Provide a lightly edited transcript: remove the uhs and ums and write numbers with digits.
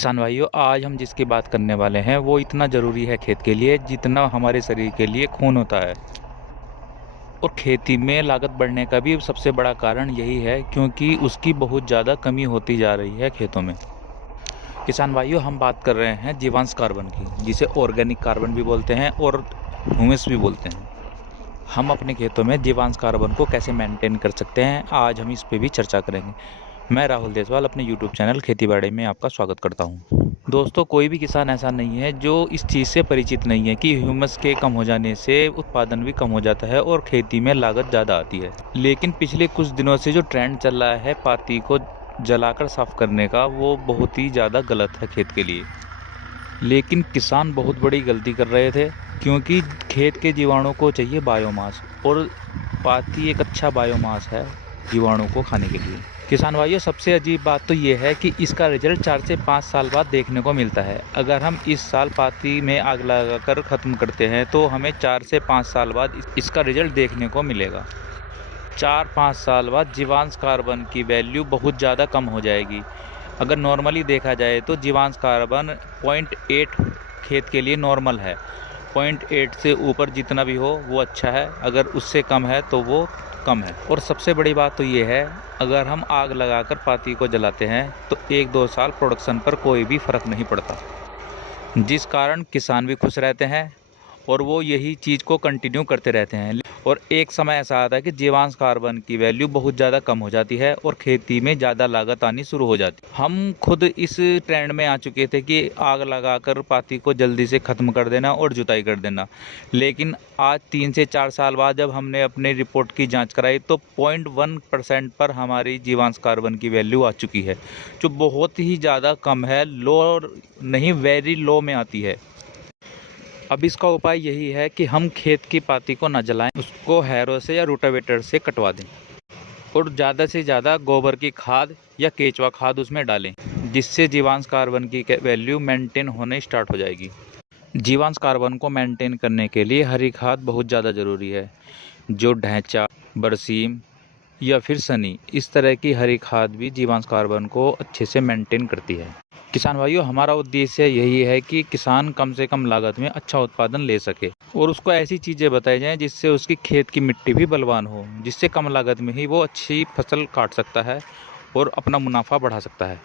किसान भाइयों, आज हम जिसकी बात करने वाले हैं वो इतना ज़रूरी है खेत के लिए जितना हमारे शरीर के लिए खून होता है। और खेती में लागत बढ़ने का भी सबसे बड़ा कारण यही है, क्योंकि उसकी बहुत ज़्यादा कमी होती जा रही है खेतों में। किसान भाइयों, हम बात कर रहे हैं जीवांश कार्बन की, जिसे ऑर्गेनिक कार्बन भी बोलते हैं और ह्यूमस भी बोलते हैं। हम अपने खेतों में जीवांश कार्बन को कैसे मेंटेन कर सकते हैं, आज हम इस पे भी चर्चा करेंगे। मैं राहुल देसवाल अपने यूट्यूब चैनल खेती-बाड़ी में आपका स्वागत करता हूँ। दोस्तों, कोई भी किसान ऐसा नहीं है जो इस चीज़ से परिचित नहीं है कि ह्यूमस के कम हो जाने से उत्पादन भी कम हो जाता है और खेती में लागत ज़्यादा आती है। लेकिन पिछले कुछ दिनों से जो ट्रेंड चल रहा है पाती को जलाकर साफ करने का, वो बहुत ही ज़्यादा गलत है खेत के लिए। लेकिन किसान बहुत बड़ी गलती कर रहे थे, क्योंकि खेत के जीवाणु को चाहिए बायोमास, और पाती एक अच्छा बायोमास है जीवाणु को खाने के लिए। किसान भाइयों, सबसे अजीब बात तो ये है कि इसका रिजल्ट 4 से 5 साल बाद देखने को मिलता है। अगर हम इस साल पाती में आग लगाकर ख़त्म करते हैं तो हमें 4 से 5 साल बाद इसका रिजल्ट देखने को मिलेगा। 4-5 साल बाद जीवांश कार्बन की वैल्यू बहुत ज़्यादा कम हो जाएगी। अगर नॉर्मली देखा जाए तो जीवांश कार्बन 0.8 खेत के लिए नॉर्मल है। 0.8 से ऊपर जितना भी हो वो अच्छा है, अगर उससे कम है तो वो कम है। और सबसे बड़ी बात तो ये है, अगर हम आग लगाकर पाती को जलाते हैं तो 1-2 साल प्रोडक्शन पर कोई भी फ़र्क नहीं पड़ता, जिस कारण किसान भी खुश रहते हैं और वो यही चीज़ को कंटिन्यू करते रहते हैं। और एक समय ऐसा आता है कि जीवांश कार्बन की वैल्यू बहुत ज़्यादा कम हो जाती है और खेती में ज़्यादा लागत आनी शुरू हो जाती है। हम खुद इस ट्रेंड में आ चुके थे कि आग लगाकर पाती को जल्दी से ख़त्म कर देना और जुताई कर देना। लेकिन आज 3 से 4 साल बाद जब हमने अपनी रिपोर्ट की जांच कराई तो 0.1% पर हमारी जीवांश कार्बन की वैल्यू आ चुकी है, जो बहुत ही ज़्यादा कम है। लो नहीं, वेरी लो में आती है। अब इसका उपाय यही है कि हम खेत की पाती को न जलाएं, उसको हैरो से या रोटावेटर से कटवा दें और ज़्यादा से ज़्यादा गोबर की खाद या केचुआ खाद उसमें डालें, जिससे जीवांश कार्बन की वैल्यू मेंटेन होने स्टार्ट हो जाएगी। जीवांश कार्बन को मेंटेन करने के लिए हरी खाद बहुत ज़्यादा ज़रूरी है, जो ढैंचा, बरसीम या फिर सनी, इस तरह की हरी खाद भी जीवांश कार्बन को अच्छे से मेंटेन करती है। किसान भाइयों, हमारा उद्देश्य यही है कि किसान कम से कम लागत में अच्छा उत्पादन ले सके और उसको ऐसी चीज़ें बताई जाएं जिससे उसकी खेत की मिट्टी भी बलवान हो, जिससे कम लागत में ही वो अच्छी फसल काट सकता है और अपना मुनाफा बढ़ा सकता है।